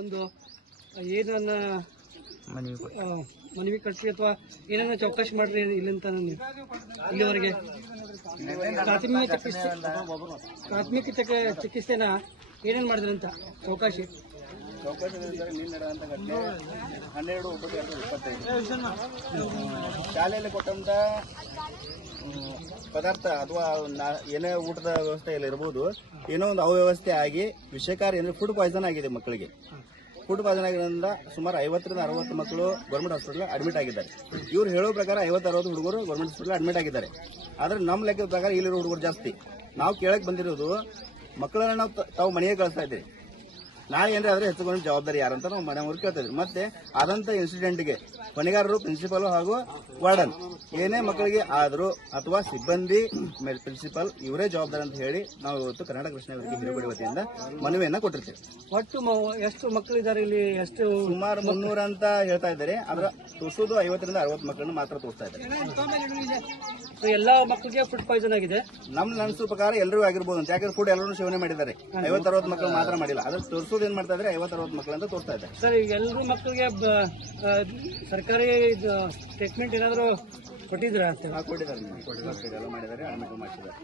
ಒಂದು ಏನನ್ನ ಮನವಿ ಕಳಿಸಿ ಅಥವಾ ಏನನ್ನ ಚೌಕಾಶಿ ಮಾಡ್ರಿ ಇಲ್ಲಿಂತ ಇಲ್ಲಿವರೆಗೆ ಪ್ರಾಥಮಿಕ ಚಿಕಿತ್ಸೆನ ಏನೇನು ಮಾಡಿದ್ರಿ ಅಂತ ಚೌಕಾಶಿ ನಿನ್ನೆ ನಡೆದಂತ ಘಟನೆ 12/9/2025 ಶಾಲೆಯಲ್ಲಿ ಕೊಟ್ಟಂತ ಪದಾರ್ಥ ಅಥವಾ ಏನೇ ಊಟದ ವ್ಯವಸ್ಥೆ ಇರ್ಬೋದು, ಏನೋ ಒಂದು ಅವ್ಯವಸ್ಥೆ ಆಗಿ ವಿಷಕಾರಿ ಅಂದ್ರೆ ಫುಡ್ ಪಾಯ್ಸನ್ ಆಗಿದೆ ಮಕ್ಕಳಿಗೆ. ಫುಡ್ ಪಾಯ್ಸನ್ ಆಗಿರೋದ್ರಿಂದ ಸುಮಾರು 50ರಿಂದ 60 ಮಕ್ಕಳು ಗೌರ್ಮೆಂಟ್ ಹಾಸ್ಪಿಟಲ್ ಅಡ್ಮಿಟ್ ಆಗಿದ್ದಾರೆ. ಇವ್ರು ಹೇಳೋ ಪ್ರಕಾರ 50-60 ಹುಡುಗರು ಗೌರ್ಮೆಂಟ್ ಹಾಸ್ಪಿಟಲ್ ಅಡ್ಮಿಟ್ ಆಗಿದ್ದಾರೆ. ಆದ್ರೆ ನಮ್ಮ ಲೆಕ್ಕದ ಪ್ರಕಾರ ಇಲ್ಲಿರೋ ಹುಡುಗರು ಜಾಸ್ತಿ. ನಾವು ಕೇಳಕ್ ಬಂದಿರೋದು ಮಕ್ಕಳನ್ನ ನಾವು ತಾವು ಮನೆಗೆ ಕಳಿಸ್ತಾ ಇದ್ದೀವಿ, ನಾಳೆ ಏನ್ರಿ ಆದ್ರೆ ಹೆಚ್ಚುಕೊಂಡು ಜವಾಬ್ದಾರಿ ಯಾರಂತ ನಾವು ಮನೆಯವರು ಕೇಳ್ತಾ ಇದ್ವಿ. ಮತ್ತೆ ಆದಂತ ಇನ್ಸಿಡೆಂಟ್ಗೆ ಹೊಣೆಗಾರರು ಪ್ರಿನ್ಸಿಪಲ್ ಹಾಗೂ ವಾರ್ಡನ್ ಏನೇ ಮಕ್ಕಳಿಗೆ ಆದರೂ ಅಥವಾ ಸಿಬ್ಬಂದಿ ಪ್ರಿನ್ಸಿಪಲ್ ಇವರೇ ಜವಾಬ್ದಾರಿ ಅಂತ ಹೇಳಿ ನಾವು ಇವತ್ತು ಕರ್ನಾಟಕ ಕೃಷ್ಣ ಹಿರೇಗುಡಿ ವತಿಯಿಂದ ಮನವಿಯನ್ನ ಕೊಟ್ಟಿರ್ತೀವಿ. ಒಟ್ಟು ಎಷ್ಟು ಮಕ್ಕಳಿದ್ದಾರೆ ಇಲ್ಲಿ? ಎಷ್ಟು? ಸುಮಾರು 300 ಅಂತ ಹೇಳ್ತಾ ಇದ್ದಾರೆ. ಆದ್ರೆ ತೋರಿಸೋದು 50ರಿಂದ 60 ಮಕ್ಕಳನ್ನು ಮಾತ್ರ ತೋರಿಸ್ತಾ ಇದ್ದಾರೆ. ಎಲ್ಲಾ ಮಕ್ಕಳಿಗೆ ಫುಡ್ ಪಾಯ್ಸನ್ ಆಗಿದೆ. ನಮ್ಗೆ ಅನ್ಸೋ ಪ್ರಕಾರ ಎಲ್ಲರಿಗೂ ಆಗಿರ್ಬೋದು ಅಂತ, ಯಾಕಂದ್ರೆ ಫುಡ್ ಎಲ್ಲರೂ ಸೇವನೆ ಮಾಡಿದ್ದಾರೆ. 50-60 ಮಕ್ಕಳು ಮಾತ್ರ ಮಾಡಿಲ್ಲ. ಅದ್ರ ತೋರಿಸೋದು ಏನ್ ಮಾಡ್ತಾ ಇದ್ದಾರೆ 50-60 ಮಕ್ಕಳು ಅಂತ ತೋರಿಸ್ತಾ ಇದ್ದಾರೆ. ಸರ್, ಎಲ್ಲರೂ ಮಕ್ಕಳಿಗೆ ಸರ್ಕಾರಿ ಟ್ರೀಟ್ಮೆಂಟ್ ಏನಾದರೂ ಕೊಟ್ಟಿದ್ರ? ಕೊಟ್ಟಿದ್ದಾರೆ, ಎಲ್ಲ ಮಾಡಿದ್ದಾರೆ, ಅಡ್ಮಿಟ್ ಮಾಡಿಸಿದ್ದಾರೆ.